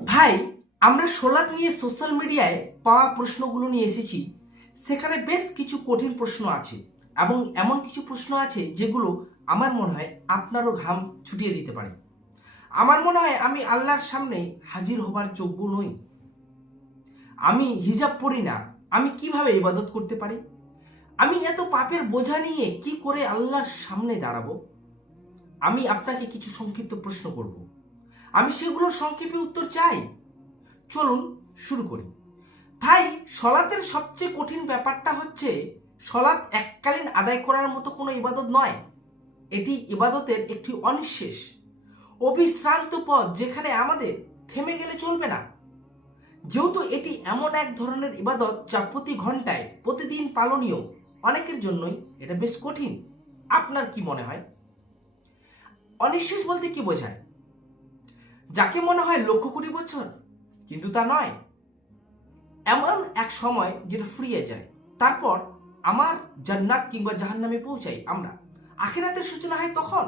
ভাই, আমরা সোলাত নিয়ে সোশ্যাল মিডিয়ায় পাওয়া প্রশ্নগুলো নিয়ে এসেছি। সেখানে বেশ কিছু কঠিন প্রশ্ন আছে এবং এমন কিছু প্রশ্ন আছে যেগুলো আমার মনে হয় আপনারও ঘাম ছুটিয়ে দিতে পারে। আমার মনে হয় আমি আল্লাহর সামনে হাজির হবার যোগ্য নই। আমি হিজাব পড়ি না, আমি কিভাবে ইবাদত করতে পারি? আমি এত পাপের বোঝা নিয়ে কি করে আল্লাহর সামনে দাঁড়াবো? আমি আপনাকে কিছু সংক্ষিপ্ত প্রশ্ন করব, আমি সেগুলোর সংক্ষেপে উত্তর চাই। চলুন শুরু করি। ভাই, সলাতের সবচেয়ে কঠিন ব্যাপারটা হচ্ছে সলাৎ এককালীন আদায় করার মতো কোনো ইবাদত নয়। এটি ইবাদতের একটি অনিঃশেষ অবিশ্রান্ত পথ, যেখানে আমাদের থেমে গেলে চলবে না। যেহেতু এটি এমন এক ধরনের ইবাদত যা প্রতি ঘন্টায় প্রতিদিন পালনীয়, অনেকের জন্যই এটা বেশ কঠিন। আপনার কি মনে হয়? অনিঃশেষ বলতে কি বোঝায়? যাকে মনে হয় লক্ষ কোটি বছর, কিন্তু তা নয়। এমন এক সময় যেটা ফুরিয়ে যায়, তারপর আমার জান্নাত কিংবা জাহান্নামে পৌঁছাই আমরা। আখিরাতের সূচনা হয় তখন।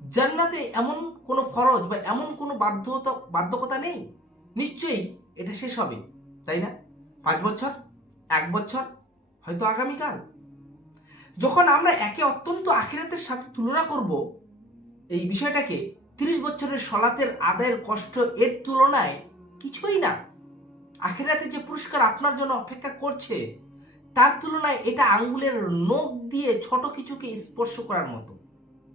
জান্নাতে এমন কোনো ফরজ বা এমন কোনো বাধ্যকতা নেই। নিশ্চয়ই এটা শেষ হবে, তাই না? 5 বছর, 1 বছর, হয়তো আগামীকাল। যখন আমরা একে অত্যন্ত আখিরাতের সাথে তুলনা করব এই বিষয়টাকে, 30 বছরের সলাতের আদায়ের কষ্ট এর তুলনায় কিছুই না। আখিরাতে যে পুরস্কার আপনার জন্য অপেক্ষা করছে, তার তুলনায় এটা আঙ্গুলের নখ দিয়ে ছোট কিছুকে স্পর্শ করার মতো,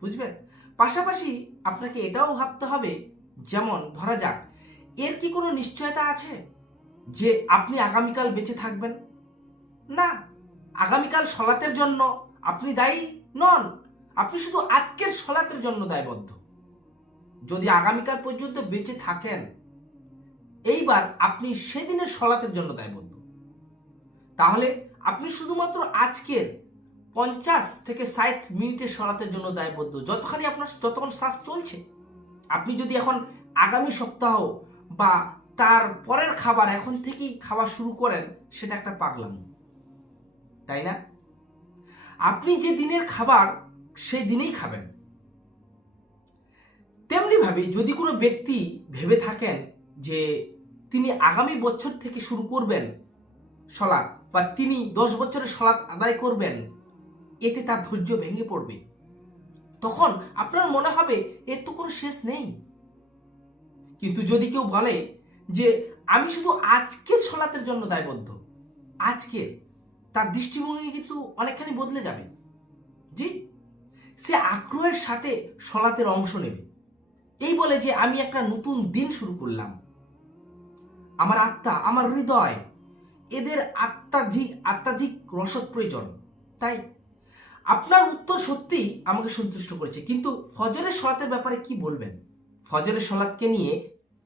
বুঝবেন? পাশাপাশি আপনাকে এটাও ভাবতে হবে, যেমন ধরা যাক, এর কি কোনো নিশ্চয়তা আছে যে আপনি আগামীকাল বেঁচে থাকবেন? না। আগামীকাল সলাতের জন্য আপনি দায়ী নন, আপনি শুধু আজকের সলাতের জন্য দায়বদ্ধ। যদি আগামীকাল পর্যন্ত বেঁচে থাকেন, এইবার আপনি সেদিনের সলাতের জন্য দায়বদ্ধ। তাহলে আপনি শুধুমাত্র আজকের 50 থেকে 60 মিনিটের সলাতের জন্য দায়বদ্ধ, যতক্ষণ শ্বাস চলছে। আপনি যদি এখন আগামী সপ্তাহ বা তার পরের খাবার এখন থেকেই খাওয়া শুরু করেন, সেটা একটা পাগলামি, তাই না? আপনি যে দিনের খাবার সেই দিনেই খাবেন। তেমনিভাবে যদি কোনো ব্যক্তি ভেবে থাকেন যে তিনি আগামী বছর থেকে শুরু করবেন সলাৎ, বা তিনি 10 বছরের সলাৎ আদায় করবেন, এতে তার ধৈর্য ভেঙে পড়বে। তখন আপনার মনে হবে এর তো কোনো শেষ নেই। কিন্তু যদি কেউ বলে যে আমি শুধু আজকের সলাতের জন্য দায়বদ্ধ, আজকের, তার দৃষ্টিভঙ্গি কিন্তু অনেকখানি বদলে যাবে। জি, সে আগ্রহের সাথে সলাতের অংশ নেবে, এই বলে যে আমি একটা নতুন দিন শুরু করলাম। আমার আত্মা, আমার হৃদয়, এদের আত্মাধিক রসদ প্রয়োজন। তাই আপনার উত্তর সত্যিই আমাকে সন্তুষ্ট করেছে। কিন্তু ফজরের সলাতের ব্যাপারে কি বলবেন? ফজরের সলাতকে নিয়ে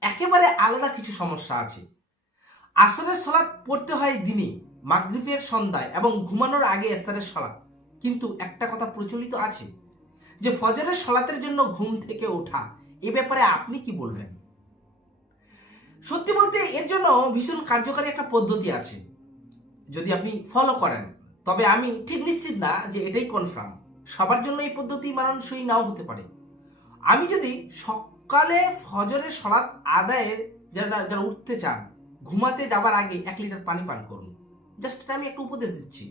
একেবারে আলাদা কিছু সমস্যা আছে। আসরের সলাত পড়তে হয় দিনে, মাগরিবের সন্ধ্যায় এবং ঘুমানোর আগে এশারের সলাত। কিন্তু একটা কথা প্রচলিত আছে যে ফজরের সলাতের জন্য ঘুম থেকে ওঠা, এ ব্যাপারে আপনি কি বলবেন? সত্যি বলতে এর জন্য ভীষণ কার্যকারী একটা পদ্ধতি আছে, যদি আপনি ফলো করেন। তবে আমি ঠিক নিশ্চিত না যে এটাই কনফার্ম। সবার জন্য এই পদ্ধতি মানানসই নাও হতে পারে। আমি যদি সকালে ফজরের সলাত আদায়ের যারা যারা উঠতে চান, ঘুমাতে যাবার আগে 1 লিটার পানি পান করুন। জাস্ট এটা আমি একটা উপদেশ দিচ্ছি।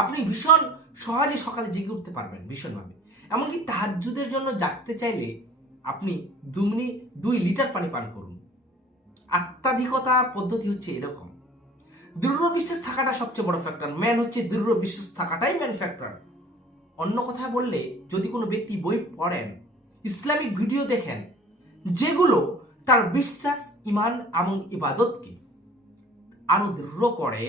আপনি ভীষণ সহজে সকালে জেগে উঠতে পারবেন ভীষণভাবে। এমনকি তাহাজ্জুদের জন্য জাগতে চাইলে আপনি 2 লিটার পানি পান করুন। আত্মাধিকতা পদ্ধতি হচ্ছে এরকম। দৃঢ় বিশ্বাস থাকাটা সবচেয়ে বড় ফ্যাক্টর। ম্যান হচ্ছে দৃঢ় বিশ্বাস থাকাটাই ম্যান ফ্যাক্টর। অন্য কথায় বললে, যদি কোনো ব্যক্তি বই পড়েন, ইসলামিক ভিডিও দেখেন, যেগুলো তার বিশ্বাস, ইমান এবং ইবাদতকে আরো দৃঢ় করে,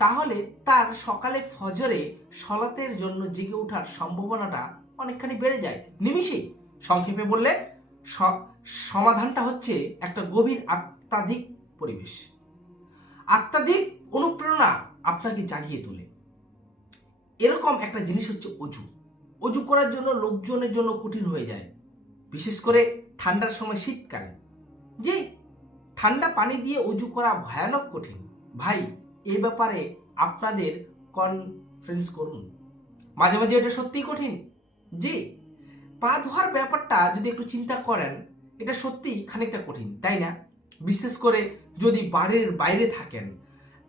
তাহলে তার সকালে ফজরে সলাতের জন্য জেগে ওঠার সম্ভাবনাটা অনেকখানি বেড়ে যায় নিমিষেই। সংক্ষেপে বললে, সমাধানটা হচ্ছে একটা গভীর আত্মাধিক পরিবেশ। আত্মাধিক অনুপ্রেরণা আপনাকে জাগিয়ে তোলে। এরকম একটা জিনিস হচ্ছে অজু। অজু করার জন্য লোকজনের জন্য কঠিন হয়ে যায়, বিশেষ করে ঠান্ডার সময়, শীতকালে। যে ঠান্ডা পানি দিয়ে অজু করা ভয়ানক কঠিন। ভাই, এই ব্যাপারে আপনাদের কনফারেন্স করুন। মাঝে মাঝে এটা সত্যিই কঠিন। জি, পা ধোয়ার ব্যাপারটা যদি একটু চিন্তা করেন, এটা সত্যিই খানিকটা কঠিন, তাই না? বিশেষ করে যদি বাড়ির বাইরে থাকেন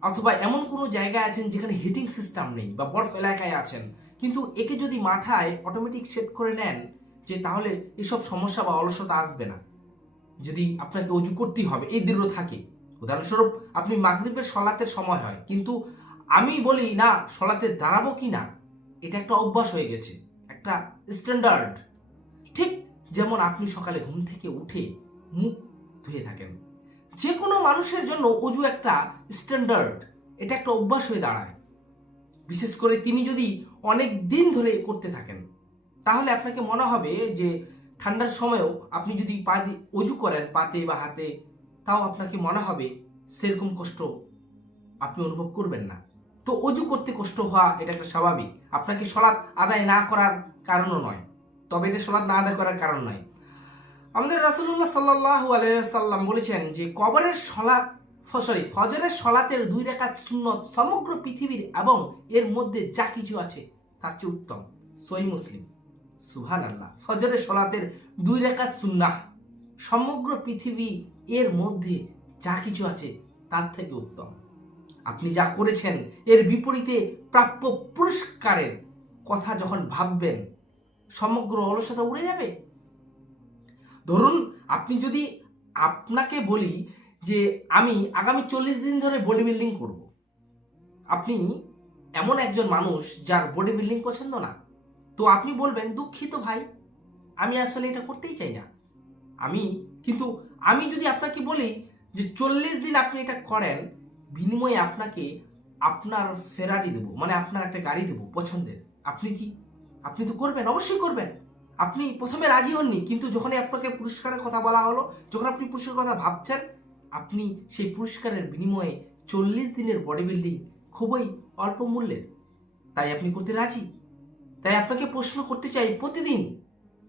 অথবা এমন কোনো জায়গায় আছেন যেখানে হিটিং সিস্টেম নেই বা বরফ এলাকায় আছেন, কিন্তু একে যদি মাথায় অটোমেটিক সেট করে নেন যে তাহলে এসব সমস্যা বা অলসতা আসবে না। যদি আপনাকে অজু করতেই হবে এই দৃঢ় থাকে, উদাহরণস্বরূপ আপনি মাগরিবের সলাতের সময় হয় কিন্তু আমি বলি না সলাতে দাঁড়াবো কি না, এটা একটা অভ্যাস হয়ে গেছে, একটা স্ট্যান্ডার্ড। ঠিক যেমন আপনি সকালে ঘুম থেকে উঠে মুখ ধুয়ে থাকেন, যে কোনো মানুষের জন্য অজু একটা স্ট্যান্ডার্ড, এটা একটা অভ্যাস হয়ে দাঁড়ায়। বিশেষ করে তিনি যদি অনেক দিন ধরে করতে থাকেন তাহলে আপনাকে মনে হবে যে ঠান্ডার সময়ও আপনি যদি পা দিয়ে অজু করেন পাতে বা হাতে, তাও আপনাকে মনে হবে সেরকম কষ্ট আপনি অনুভব করবেন না। তো অজু করতে কষ্ট হওয়া এটা একটা স্বাভাবিক, আপনাকে সলাৎ আদায় না করার কারণও নয়, তবে এটা সলাৎ না আদায় করার কারণ নয়। আমাদের রাসূলুল্লাহ সাল্লাল্লাহু আলাইহি সাল্লাম বলেছেন যে কবরের ফজরের সলাতের 2 রাকাত সুন্নত সমগ্র পৃথিবীর এবং এর মধ্যে যা কিছু আছে তার চেয়ে উত্তম। সহিহ মুসলিম। সুবহানাল্লাহ, ফজরের সলাতের 2 রাকাত সুন্নাহ সমগ্র পৃথিবী এর মধ্যে যা কিছু আছে তার থেকে উত্তম। আপনি যা করেছেন এর বিপরীতে প্রাপ্য পুরস্কারের কথা যখন ভাববেন সমগ্র অলসতা উড়ে যাবে। ধরুন আপনি যদি আপনাকে বলি যে আমি আগামী 40 দিন ধরে বডি বিল্ডিং করব, আপনি এমন একজন মানুষ যার বডি বিল্ডিং পছন্দ না, তো আপনি বলবেন দুঃখিত ভাই, আমি আসলে এটা করতেই চাই না। কিন্তু আমি যদি আপনাকে বলি যে 40 দিন আপনি এটা করেন, বিনিময়ে আপনাকে আপনার ফেরারি দেবো, মানে আপনার একটা গাড়ি দেবো পছন্দের, আপনি তো করবেন, অবশ্যই করবেন। আপনি প্রথমে রাজি হননি, কিন্তু যখনই আপনাকে পুরস্কারের কথা বলা হলো, যখন আপনি পুরস্কারের কথা ভাবছেন, আপনি সেই পুরস্কারের বিনিময়ে 40 দিনের বডি বিল্ডিং খুবই অল্প মূল্যের, তাই আপনি করতে রাজি। তাই আপনাকে প্রশ্ন করতে চাই, প্রতিদিন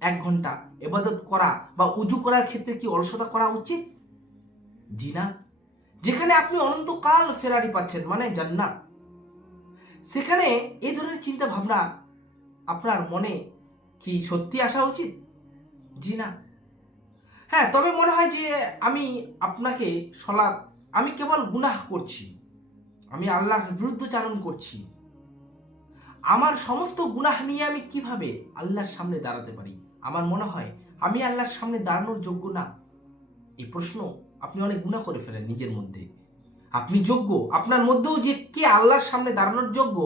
1 ঘন্টা ইবাদত করা বা উজু করার ক্ষেত্রে কি অলসতা করা উচিত? জি না। যেখানে আপনি অনন্তকাল ফেরারি পাচ্ছেন মানে জান্নাত, সেখানে এই ধরনের চিন্তা ভাবনা আপনার মনে কি সত্যি আসা উচিত? জি না। হ্যাঁ, তবে মনে হয় যে আমি কেবল গুনাহ করছি, আমি আল্লাহর বিরুদ্ধচারণ করছি, আমার সমস্ত গুনাহ নিয়ে আমি কিভাবে আল্লাহর সামনে দাঁড়াতে পারি? আমার মনে হয় আমি আল্লাহর সামনে দাঁড়ানোর যোগ্য না। এই প্রশ্ন আপনি অনেক গুনাহ করে ফেলেন নিজের মধ্যে। আপনি যোগ্য, আপনার মধ্যেও যে কে আল্লাহর সামনে দাঁড়ানোর যোগ্য,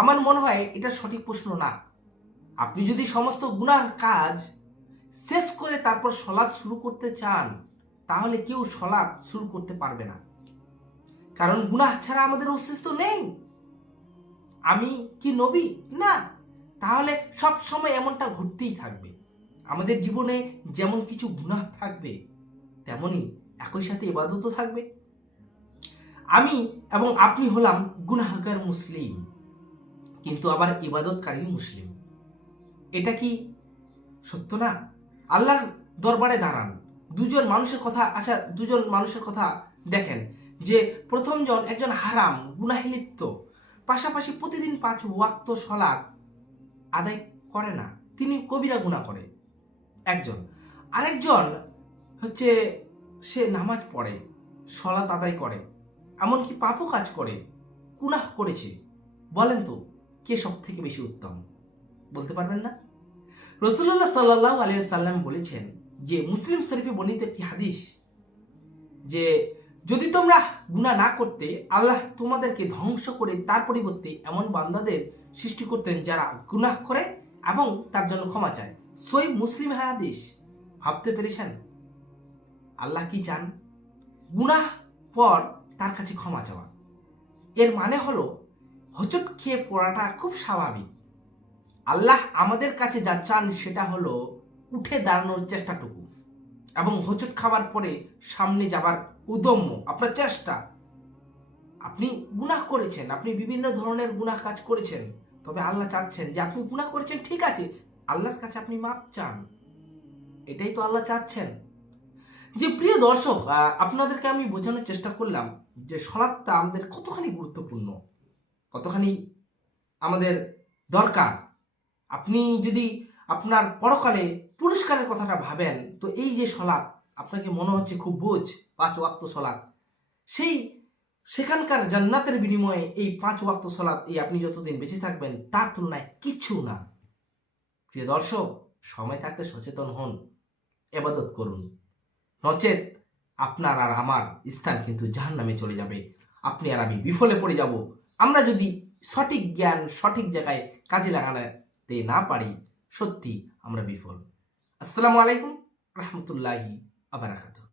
আমার মনে হয় এটা সঠিক প্রশ্ন না। আপনি যদি সমস্ত গুনার কাজ শেষ করে তারপর সলাৎ শুরু করতে চান, তাহলে কেউ সলাৎ শুরু করতে পারবে না, কারণ গুনাহ ছাড়া আমাদের অস্তিত্ব নেই। আমি কি নবী? না। তাহলে সব সময় এমনটা ঘটতেই থাকবে। আমাদের জীবনে যেমন কিছু গুনাহ থাকবে, তেমনি একই সাথে ইবাদতও থাকবে। আমি এবং আপনি হলাম গুনাহগার মুসলিম, কিন্তু আবার ইবাদতকারী মুসলিম। এটা কি সত্য না? আল্লাহর দরবারে দাঁড়ান, দুজন মানুষের কথা দেখেন যে প্রথমজন একজন হারাম গুনাহে লিপ্ত, পাশাপাশি প্রতিদিন 5 ওয়াক্ত সালাত আদায় করে না, তিনি কবিরা গুনাহ করে একজন। আরেকজন হচ্ছে সে নামাজ পড়ে, সালাত আদায় করে, এমনকি পাপও কাজ করে, গুনাহ করেছে। বলেন তো কে সব থেকে বেশি উত্তম? বলতে পারবেন না? রাসূলুল্লাহ সাল্লাল্লাহু আলাইহি সাল্লাম বলেছেন যে মুসলিম শরীফে বর্ণিত একটি হাদিস যে যদি তোমরা গুনাহ না করতে, আল্লাহ তোমাদেরকে ধ্বংস করে তার পরিবর্তে এমন বান্দাদের সৃষ্টি করতেন যারা গুনাহ করে এবং তার জন্য ক্ষমা চায়। সহিহ মুসলিম হাদিস। ভাবতে পেরেছেন আল্লাহ কি চান? গুনাহ পর তার কাছে ক্ষমা চাওয়া। এর মানে হলো হোঁচট খেয়ে পড়াটা খুব স্বাভাবিক। আল্লাহ আমাদের কাছে যা চান সেটা হলো উঠে দাঁড়ানোর চেষ্টাটুকু এবং হোঁচট খাবার পরে সামনে যাবার উদ্যম, আপনার চেষ্টা। আপনি গুনাহ করেছেন, আপনি বিভিন্ন ধরনের গুনাহ কাজ করেছেন, তবে আল্লাহ চাচ্ছেন যে আপনি গুনাহ করেছেন, ঠিক আছে, আল্লাহর কাছে আপনি মাপ চান। এটাই তো আল্লাহ চাচ্ছেন। যে প্রিয় দর্শক, আপনাদেরকে আমি বোঝানোর চেষ্টা করলাম যে সালাতটা আমাদের কতখানি গুরুত্বপূর্ণ, কতখানি আমাদের দরকার। আপনি যদি আপনার পরকালে পুরস্কারের কথাটা ভাবেন, তো এই যে সালাত আপনাকে মনে হচ্ছে খুব বোঝ, 5 ওয়াক্ত সলাৎ, সেখানকার জান্নাতের বিনিময়ে এই 5 ওয়াক্ত সলাৎ এই আপনি যতদিন বেঁচে থাকবেন তার তুলনায় কিচ্ছু না। প্রিয় দর্শক, সময় থাকতে সচেতন হন, ইবাদত করুন, নচেত আপনার আর আমার স্থান কিন্তু জাহান্নামে চলে যাবে। আপনি আর আমি বিফলে পড়ে যাব আমরা যদি সঠিক জ্ঞান সঠিক জায়গায় কাজে লাগাতে না পারি। সত্যি আমরা বিফল। আসসালামু আলাইকুম রহমতুল্লাহি আবার।